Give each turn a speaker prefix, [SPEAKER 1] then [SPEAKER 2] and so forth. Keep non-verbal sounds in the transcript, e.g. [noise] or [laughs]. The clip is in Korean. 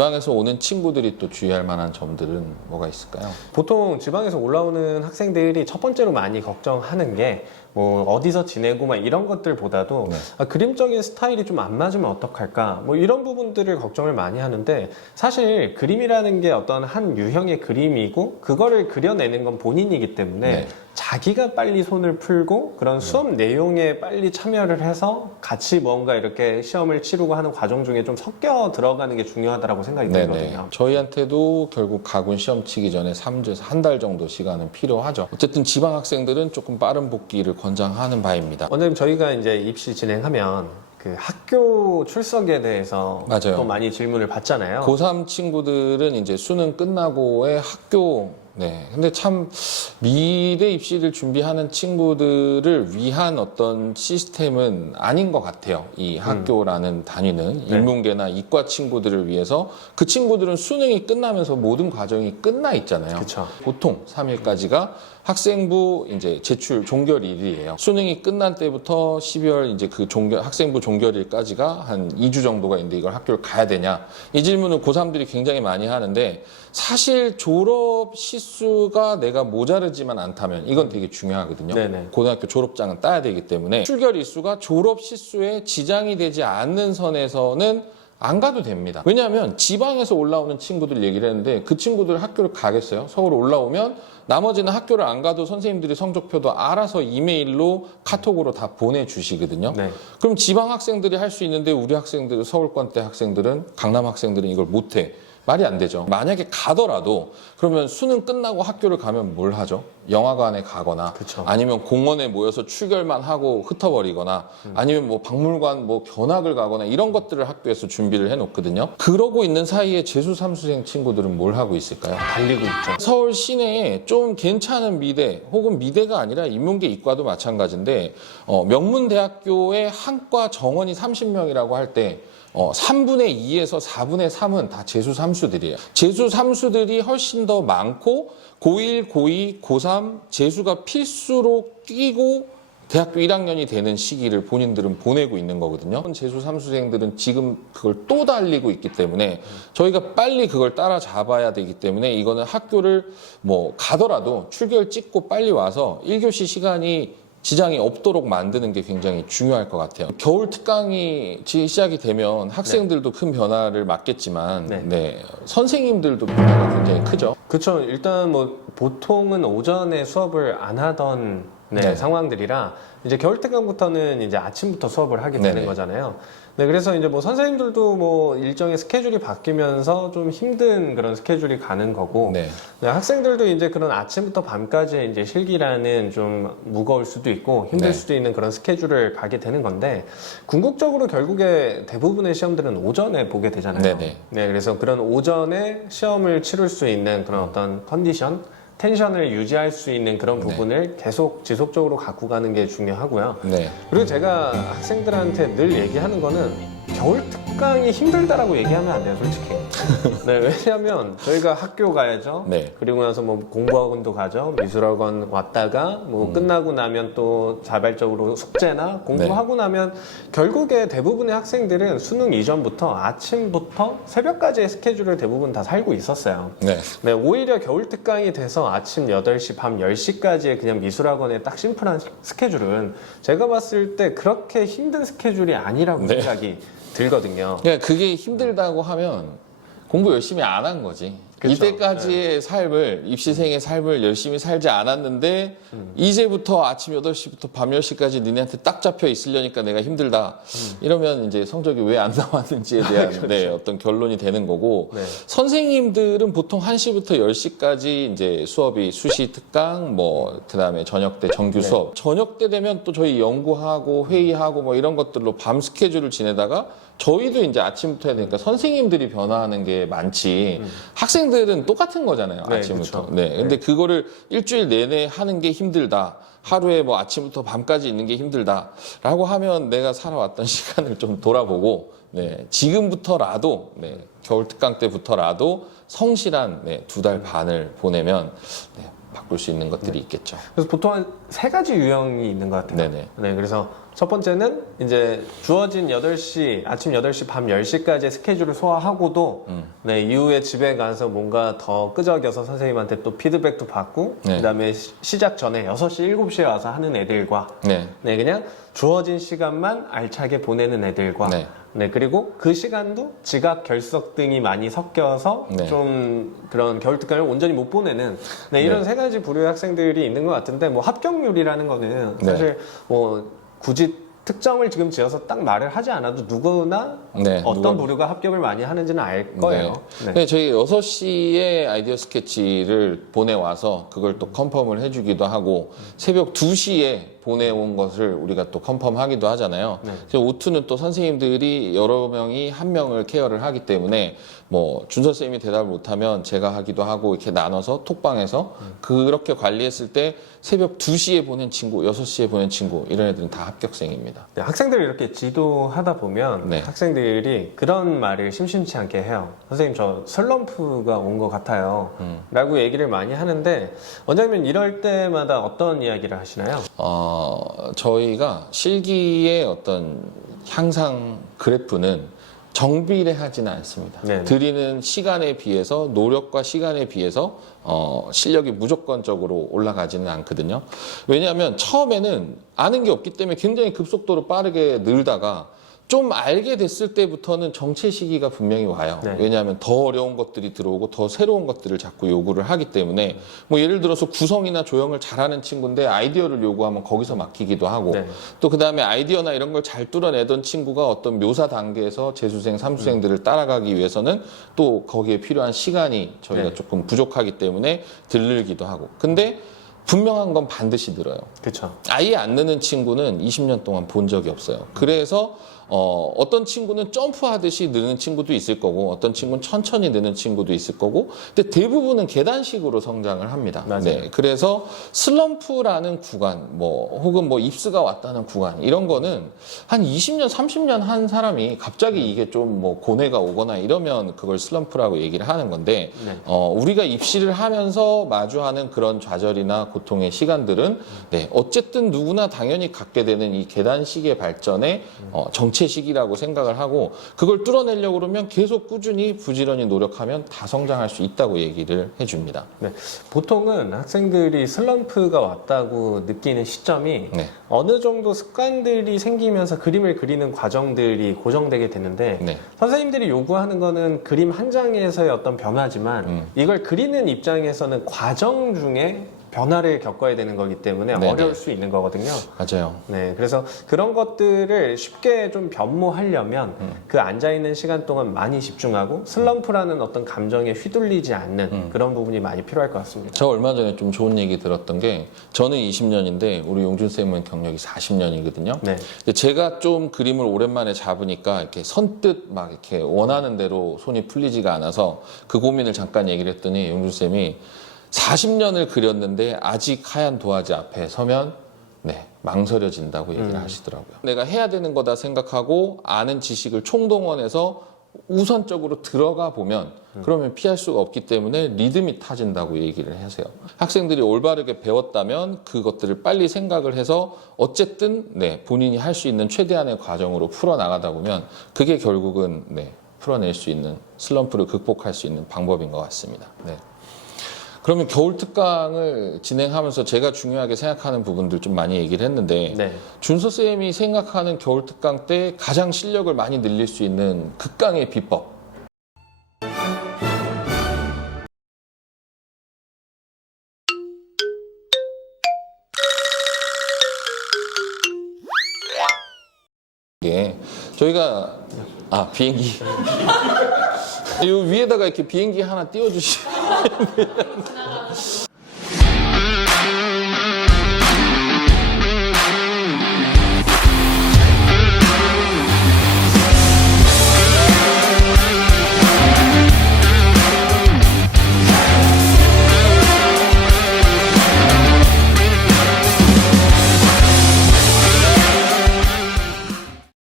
[SPEAKER 1] 지방에서 오는 친구들이 또 주의할 만한 점들은 뭐가 있을까요?
[SPEAKER 2] 보통 지방에서 올라오는 학생들이 첫 번째로 많이 걱정하는 게 뭐 어디서 지내고 막 이런 것들보다도
[SPEAKER 1] 네.
[SPEAKER 2] 아, 그림적인 스타일이 좀 안 맞으면 어떡할까 뭐 이런 부분들을 걱정을 많이 하는데 사실 그림이라는 게 어떤 한 유형의 그림이고 그거를 그려내는 건 본인이기 때문에
[SPEAKER 1] 네.
[SPEAKER 2] 자기가 빨리 손을 풀고 그런 수업 내용에 빨리 참여를 해서 같이 뭔가 이렇게 시험을 치르고 하는 과정 중에 좀 섞여 들어가는 게 중요하다고 생각이
[SPEAKER 1] 네네.
[SPEAKER 2] 들거든요.
[SPEAKER 1] 저희한테도 결국 가군 시험 치기 전에 3주에서 한 달 정도 시간은 필요하죠. 어쨌든 지방 학생들은 조금 빠른 복귀를 권장하는 바입니다.
[SPEAKER 2] 원장님 저희가 이제 입시 진행하면 그 학교 출석에 대해서
[SPEAKER 1] 맞아요.
[SPEAKER 2] 또 많이 질문을 받잖아요.
[SPEAKER 1] 고3 친구들은 이제 수능 끝나고의 학교 네. 근데 참 미래 입시를 준비하는 친구들을 위한 어떤 시스템은 아닌 것 같아요. 이 학교라는 단위는
[SPEAKER 2] 네.
[SPEAKER 1] 인문계나 이과 친구들을 위해서 그 친구들은 수능이 끝나면서 모든 과정이 끝나 있잖아요.
[SPEAKER 2] 그쵸.
[SPEAKER 1] 보통 3일까지가 학생부 이제 제출 종결일이에요. 수능이 끝난 때부터 12월 이제 그 종결 학생부 종결일까지가 한 2주 정도가 있는데 이걸 학교를 가야 되냐? 이 질문을 고3들이 굉장히 많이 하는데 사실 졸업 시수가 내가 모자르지만 않다면 이건 되게 중요하거든요.
[SPEAKER 2] 네네.
[SPEAKER 1] 고등학교 졸업장은 따야 되기 때문에 출결 일수가 졸업 시수에 지장이 되지 않는 선에서는 안 가도 됩니다. 왜냐하면 지방에서 올라오는 친구들 얘기를 했는데 그 친구들 학교를 가겠어요? 서울 올라오면 나머지는 학교를 안 가도 선생님들이 성적표도 알아서 이메일로 카톡으로 다 보내주시거든요.
[SPEAKER 2] 네.
[SPEAKER 1] 그럼 지방 학생들이 할 수 있는데 우리 학생들 서울권 대 학생들은 강남 학생들은 이걸 못해. 말이 안 되죠. 만약에 가더라도 그러면 수능 끝나고 학교를 가면 뭘 하죠? 영화관에 가거나
[SPEAKER 2] 그쵸.
[SPEAKER 1] 아니면 공원에 모여서 출결만 하고 흩어버리거나 아니면 뭐 박물관 뭐 견학을 가거나 이런 것들을 학교에서 준비를 해놓거든요. 그러고 있는 사이에 재수 삼수생 친구들은 뭘 하고 있을까요?
[SPEAKER 2] 달리고 있죠.
[SPEAKER 1] 서울 시내에 좀 괜찮은 미대 혹은 미대가 아니라 인문계 이과도 마찬가지인데 어, 명문대학교의 한과 정원이 30명이라고 할때 어, 3분의 2에서 4분의 3은 다 재수 삼수들이에요. 재수 삼수들이 훨씬 더 많고 고1, 고2, 고3 재수가 필수로 끼고 대학교 1학년이 되는 시기를 본인들은 보내고 있는 거거든요. 재수 삼수생들은 지금 그걸 또 달리고 있기 때문에 저희가 빨리 그걸 따라잡아야 되기 때문에 이거는 학교를 뭐 가더라도 출결 찍고 빨리 와서 1교시 시간이 지장이 없도록 만드는 게 굉장히 중요할 것 같아요. 겨울 특강이 지- 시작이 되면 학생들도 큰 변화를 맞겠지만
[SPEAKER 2] 네.
[SPEAKER 1] 네, 선생님들도 변화가 굉장히 크죠.
[SPEAKER 2] 그렇죠. 일단 뭐 보통은 오전에 수업을 안 하던 네,
[SPEAKER 1] 네.
[SPEAKER 2] 상황들이라 이제 겨울 특강부터는 이제 아침부터 수업을 하게 되는
[SPEAKER 1] 네네.
[SPEAKER 2] 거잖아요. 네, 그래서 이제 뭐 선생님들도 뭐 일정의 스케줄이 바뀌면서 좀 힘든 그런 스케줄이 가는 거고
[SPEAKER 1] 네.
[SPEAKER 2] 네, 학생들도 이제 그런 아침부터 밤까지 이제 실기라는 좀 무거울 수도 있고 힘들
[SPEAKER 1] 네.
[SPEAKER 2] 수도 있는 그런 스케줄을 가게 되는 건데 궁극적으로 결국에 대부분의 시험들은 오전에 보게 되잖아요.
[SPEAKER 1] 네네.
[SPEAKER 2] 네, 그래서 그런 오전에 시험을 치를 수 있는 그런 어떤 컨디션, 텐션을 유지할 수 있는 그런
[SPEAKER 1] 네.
[SPEAKER 2] 부분을 계속 지속적으로 갖고 가는 게 중요하고요.
[SPEAKER 1] 네.
[SPEAKER 2] 그리고 제가 학생들한테 늘 얘기하는 거는 겨울 특 강이 힘들다라고 얘기하면 안 돼요, 솔직히. [laughs] 네, 왜냐하면 저희가 학교 가야죠.
[SPEAKER 1] 네.
[SPEAKER 2] 그리고 나서 뭐 공부학원도 가죠. 미술학원 왔다가 뭐
[SPEAKER 1] 음.
[SPEAKER 2] 끝나고 나면 또 자발적으로 숙제나
[SPEAKER 1] 네.
[SPEAKER 2] 공부하고 나면 결국에 대부분의 학생들은 수능 이전부터 아침부터 새벽까지의 스케줄을 대부분 다 살고 있었어요.
[SPEAKER 1] 네.
[SPEAKER 2] 네, 오히려 겨울 특강이 돼서 아침 8시, 밤 10시까지의 그냥 미술학원의 딱 심플한 스- 스케줄은 제가 봤을 때 그렇게 힘든 스케줄이 아니라고
[SPEAKER 1] 네.
[SPEAKER 2] 생각이 들거든요.
[SPEAKER 1] 그러니까 그게 힘들다고 하면 공부 열심히 안 한 거지.
[SPEAKER 2] 그쵸.
[SPEAKER 1] 이때까지의 삶을 입시생의 삶을 열심히 살지 않았는데 이제부터 아침 8시부터 밤 10시까지 니네한테 딱 잡혀 있으려니까 내가 힘들다. 이러면 이제 성적이 왜 안 나왔는지에 대한 네, 어떤 결론이 되는 거고
[SPEAKER 2] 네.
[SPEAKER 1] 선생님들은 보통 1시부터 10시까지 이제 수업이 수시 특강 뭐 그다음에 저녁 때 정규 수업. 저녁 때 되면 또 저희 연구하고 회의하고 뭐 이런 것들로 밤 스케줄을 지내다가 저희도 이제 아침부터 해야 되니까 선생님들이 변화하는 게 많지. 학생 들은 똑같은 거잖아요
[SPEAKER 2] 네,
[SPEAKER 1] 아침부터.
[SPEAKER 2] 그쵸.
[SPEAKER 1] 네 근데 그거를 일주일 내내 하는 게 힘들다. 하루에 뭐 아침부터 밤까지 있는 게 힘들다 라고 하면 내가 살아왔던 [laughs] 시간을 좀 돌아보고 네 지금부터라도 네 겨울 특강 때부터라도 성실한 네, 두 달 반을 보내면 네, 바꿀 수 있는 것들이 있겠죠.
[SPEAKER 2] 그래서 보통 한 세 가지 유형이 있는 것 같아요.
[SPEAKER 1] 네네.
[SPEAKER 2] 네, 그래서 첫 번째는 이제 주어진 8시, 아침 8시, 밤 10시까지의 스케줄을 소화하고도
[SPEAKER 1] 음.
[SPEAKER 2] 네, 이후에 집에 가서 뭔가 더 끄적여서 선생님한테 또 피드백도 받고
[SPEAKER 1] 네.
[SPEAKER 2] 그다음에 시- 시작 전에 6시, 7시에 와서 하는 애들과
[SPEAKER 1] 네.
[SPEAKER 2] 네, 그냥 주어진 시간만 알차게 보내는 애들과
[SPEAKER 1] 네.
[SPEAKER 2] 네. 그리고 그 시간도 지각, 결석 등이 많이 섞여서
[SPEAKER 1] 네.
[SPEAKER 2] 좀 그런 겨울 특강을 온전히 못 보내는 네, 이런
[SPEAKER 1] 네.
[SPEAKER 2] 세 가지 부류의 학생들이 있는 것 같은데 뭐 합격률이라는 거는
[SPEAKER 1] 네.
[SPEAKER 2] 사실 뭐 굳이 특정을 지금 지어서 딱 말을 하지 않아도 누구나
[SPEAKER 1] 네,
[SPEAKER 2] 어떤
[SPEAKER 1] 누가-
[SPEAKER 2] 부류가 합격을 많이 하는지는 알 거예요. 네.
[SPEAKER 1] 네. 저희 6시에 아이디어 스케치를 보내와서 그걸 또 컨펌을 해주기도 하고 새벽 2시에 보내온 것을 우리가 또 컨펌하기도 하잖아요.
[SPEAKER 2] 네.
[SPEAKER 1] 그래서 오투는 또 선생님들이 여러 명이 한 명을 케어를 하기 때문에 뭐 준서 쌤이 대답을 못하면 제가 하기도 하고 이렇게 나눠서 톡방에서 그렇게 관리했을 때 새벽 2시에 보낸 친구, 6시에 보낸 친구 이런 애들은 다 합격생입니다.
[SPEAKER 2] 네, 학생들을 이렇게 지도하다 보면
[SPEAKER 1] 네.
[SPEAKER 2] 학생들이 그런 말을 심심치 않게 해요. 선생님 저 슬럼프가 온 것 같아요.
[SPEAKER 1] 음.
[SPEAKER 2] 라고 얘기를 많이 하는데 원장님은 이럴 때마다 어떤 이야기를 하시나요?
[SPEAKER 1] 어, 저희가 실기의 어떤 향상 그래프는 정비례하지는 않습니다.
[SPEAKER 2] 네네.
[SPEAKER 1] 드리는 시간에 비해서 노력과 시간에 비해서 어, 실력이 무조건적으로 올라가지는 않거든요. 왜냐하면 처음에는 아는 게 없기 때문에 굉장히 급속도로 빠르게 늘다가 좀 알게 됐을 때부터는 정체 시기가 분명히 와요.
[SPEAKER 2] 네.
[SPEAKER 1] 왜냐하면 더 어려운 것들이 들어오고 더 새로운 것들을 자꾸 요구를 하기 때문에 뭐 예를 들어서 구성이나 조형을 잘하는 친구인데 아이디어를 요구하면 거기서 막히기도 하고
[SPEAKER 2] 네.
[SPEAKER 1] 또 그 다음에 아이디어나 이런 걸 잘 뚫어내던 친구가 어떤 묘사 단계에서 재수생, 삼수생들을 따라가기 위해서는 또 거기에 필요한 시간이 저희가
[SPEAKER 2] 네.
[SPEAKER 1] 조금 부족하기 때문에 들르기도 하고 근데 분명한 건 반드시 늘어요.
[SPEAKER 2] 그렇죠.
[SPEAKER 1] 아예 안 느는 친구는 20년 동안 본 적이 없어요. 그래서 어, 어떤 친구는 점프하듯이 느는 친구도 있을 거고 어떤 친구는 천천히 느는 친구도 있을 거고 근데 대부분은 계단식으로 성장을 합니다.
[SPEAKER 2] 맞아요.
[SPEAKER 1] 네, 그래서 슬럼프라는 구간 뭐 혹은 뭐 입스가 왔다는 구간 이런 거는 한 20년 30년 한 사람이 갑자기 이게 좀 뭐 고뇌가 오거나 이러면 그걸 슬럼프라고 얘기를 하는 건데
[SPEAKER 2] 네.
[SPEAKER 1] 어, 우리가 입시를 하면서 마주하는 그런 좌절이나 고통의 시간들은 네, 어쨌든 누구나 당연히 갖게 되는 이 계단식의 발전의 어, 정체 시기라고 생각을 하고 그걸 뚫어내려고 그러면 계속 꾸준히 부지런히 노력하면 다 성장할 수 있다고 얘기를 해줍니다.
[SPEAKER 2] 네. 보통은 학생들이 슬럼프가 왔다고 느끼는 시점이
[SPEAKER 1] 네.
[SPEAKER 2] 어느 정도 습관들이 생기면서 그림을 그리는 과정들이 고정되게 되는데
[SPEAKER 1] 네.
[SPEAKER 2] 선생님들이 요구하는 거는 그림 한 장에서의 어떤 변화지만
[SPEAKER 1] 음.
[SPEAKER 2] 이걸 그리는 입장에서는 과정 중에 변화를 겪어야 되는 거기 때문에
[SPEAKER 1] 네네.
[SPEAKER 2] 어려울 수 있는 거거든요.
[SPEAKER 1] 맞아요.
[SPEAKER 2] 네, 그래서 그런 것들을 쉽게 좀 변모하려면
[SPEAKER 1] 음.
[SPEAKER 2] 그 앉아 있는 시간 동안 많이 집중하고 슬럼프라는 어떤 감정에 휘둘리지 않는
[SPEAKER 1] 음.
[SPEAKER 2] 그런 부분이 많이 필요할 것 같습니다.
[SPEAKER 1] 저 얼마 전에 좀 좋은 얘기 들었던 게 저는 20년인데 우리 용준 쌤은 경력이 40년이거든요.
[SPEAKER 2] 네,
[SPEAKER 1] 제가 좀 그림을 오랜만에 잡으니까 이렇게 선뜻 막 이렇게 원하는 대로 손이 풀리지가 않아서 그 고민을 잠깐 얘기를 했더니 용준 쌤이 40년을 그렸는데 아직 하얀 도화지 앞에 서면 네, 망설여진다고 얘기를 하시더라고요. 내가 해야 되는 거다 생각하고 아는 지식을 총동원해서 우선적으로 들어가 보면 그러면 피할 수가 없기 때문에 리듬이 타진다고 얘기를 하세요. 학생들이 올바르게 배웠다면 그것들을 빨리 생각을 해서 어쨌든 네, 본인이 할 수 있는 최대한의 과정으로 풀어 나가다 보면 그게 결국은 네, 풀어낼 수 있는 슬럼프를 극복할 수 있는 방법인 것 같습니다. 네. 그러면 겨울 특강을 진행하면서 제가 중요하게 생각하는 부분들 좀 많이 얘기를 했는데
[SPEAKER 2] 네.
[SPEAKER 1] 준서 쌤이 생각하는 겨울 특강 때 가장 실력을 많이 늘릴 수 있는 극강의 비법. 예, 저희가 아 비행기 이 위에다가 이렇게 비행기 하나 띄워주시. [laughs]